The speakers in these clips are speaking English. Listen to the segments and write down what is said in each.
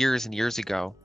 years and years ago,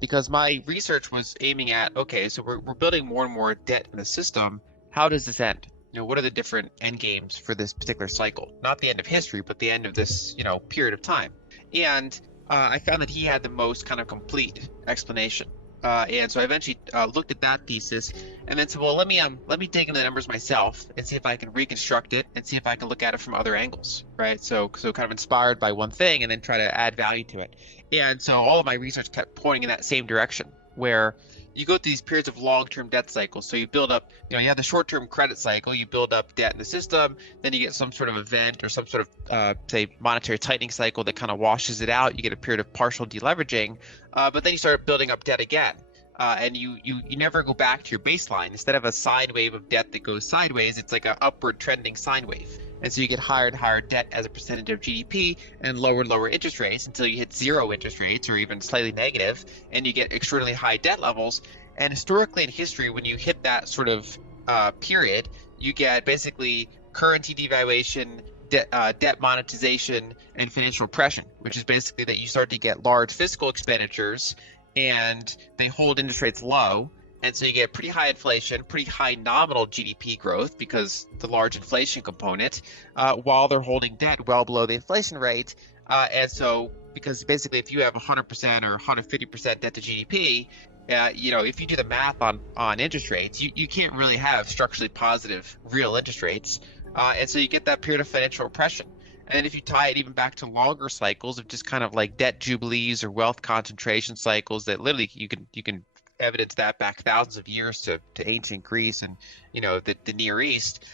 because my research was aiming at, okay, so we're building more and more debt in the system. How does this end? What are the different end games for this particular cycle? Not the end of history, but the end of this, period of time. And I found that he had the most kind of complete explanation. And so I eventually looked at that thesis and then said, well, let me dig into the numbers myself and see if I can reconstruct it and see if I can look at it from other angles, right? So kind of inspired by one thing and then try to add value to it. And so all of my research kept pointing in that same direction, where you go through these periods of long-term debt cycles. So you build up, you have the short-term credit cycle, you build up debt in the system, then you get some sort of event or some sort of, say, monetary tightening cycle that kind of washes it out. You get a period of partial deleveraging, but then you start building up debt again. And you never go back to your baseline. Instead of a sine wave of debt that goes sideways, it's like an upward trending sine wave. And so you get higher and higher debt as a percentage of GDP and lower interest rates until you hit zero interest rates or even slightly negative, and you get extraordinarily high debt levels. And historically in history, when you hit that sort of period, you get basically currency devaluation, debt monetization, and financial repression, which is basically that you start to get large fiscal expenditures and they hold interest rates low. And so you get pretty high inflation, pretty high nominal GDP growth because the large inflation component, while they're holding debt well below the inflation rate. And so because basically if you have 100% or 150% debt to GDP, if you do the math on interest rates, you can't really have structurally positive real interest rates. And so you get that period of financial repression. And if you tie it even back to longer cycles of just kind of like debt jubilees or wealth concentration cycles that literally you can evidence that back thousands of years to ancient Greece and the Near East,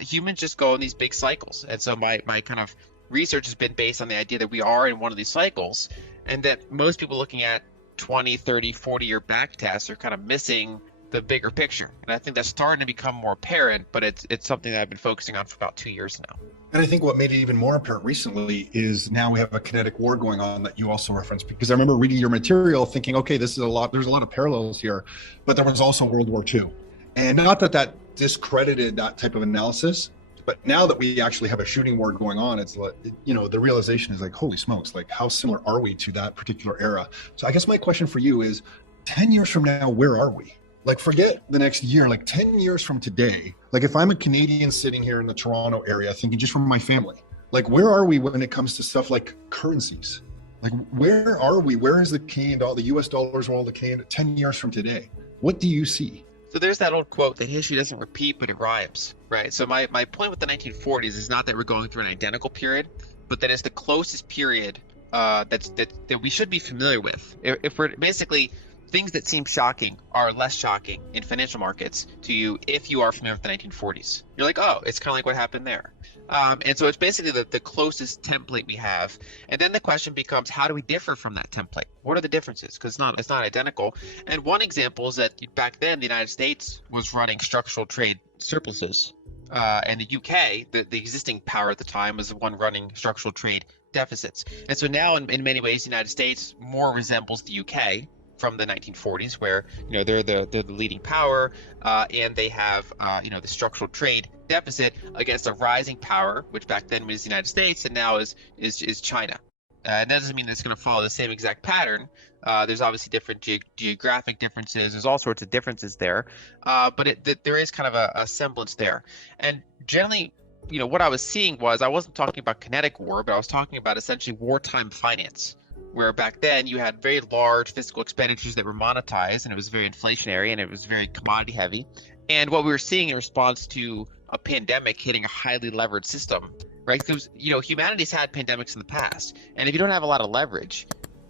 humans just go in these big cycles. And so my kind of research has been based on the idea that we are in one of these cycles, and that most people looking at 20, 30, 40-year back tests are kind of missing the bigger picture. And I think that's starting to become more apparent, but it's something that I've been focusing on for about 2 years now. And I think what made it even more apparent recently is now we have a kinetic war going on that you also referenced, because I remember reading your material thinking, okay, there's a lot of parallels here, but there was also World War II. And not that discredited that type of analysis, but now that we actually have a shooting war going on, it's like, the realization is like, holy smokes, like how similar are we to that particular era? So I guess my question for you is 10 years from now, where are we? Like, forget the next year, like 10 years from today, like if I'm a Canadian sitting here in the Toronto area, thinking just from my family, like where are we when it comes to stuff like currencies? Like, where are we? Where is the Canadian dollar, the US dollars, all the Canadian 10 years from today? What do you see? So there's that old quote that history doesn't repeat, but it rhymes, right? So my point with the 1940s is not that we're going through an identical period, but that it's the closest period that we should be familiar with. If we're basically, things that seem shocking are less shocking in financial markets to you if you are familiar with the 1940s. You're like, oh, it's kind of like what happened there. And so it's basically the closest template we have. And then the question becomes, how do we differ from that template? What are the differences? Because it's not identical. And one example is that back then, the United States was running structural trade surpluses. And the UK, the existing power at the time, was the one running structural trade deficits. And so now, in many ways, the United States more resembles the UK from the 1940s, where they're the leading power, and they have the structural trade deficit against a rising power, which back then was the United States, and now is China. And that doesn't mean it's going to follow the same exact pattern. There's obviously different geographic differences. There's all sorts of differences there, but there is kind of a semblance there. And generally, what I was seeing was, I wasn't talking about kinetic war, but I was talking about essentially wartime finance, where back then you had very large fiscal expenditures that were monetized, and it was very inflationary and it was very commodity heavy. And what we were seeing in response to a pandemic hitting a highly leveraged system, right? Because humanity's had pandemics in the past, and if you don't have a lot of leverage,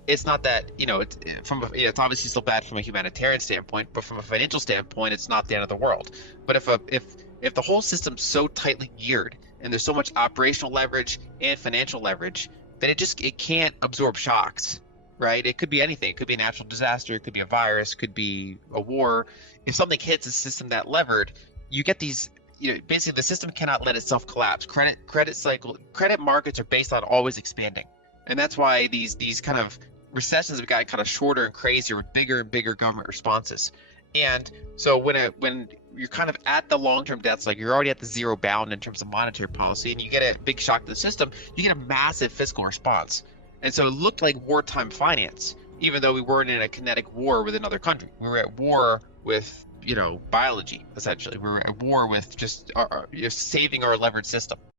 it's not that it's obviously still bad from a humanitarian standpoint, but from a financial standpoint, it's not the end of the world. But if the whole system's so tightly geared and there's so much operational leverage and financial leverage, then it can't absorb shocks, right? It could be anything. It could be a natural disaster. It could be a virus. It could be a war. If something hits a system that levered, you get these, basically the system cannot let itself collapse. Credit markets are based on always expanding. And that's why these kind of recessions have got kind of shorter and crazier with bigger and bigger government responses. And so when you're kind of at the long-term debts, like you're already at the zero bound in terms of monetary policy, and you get a big shock to the system, you get a massive fiscal response. And so it looked like wartime finance, even though we weren't in a kinetic war with another country. We were at war with, biology, essentially. We were at war with just saving our levered system.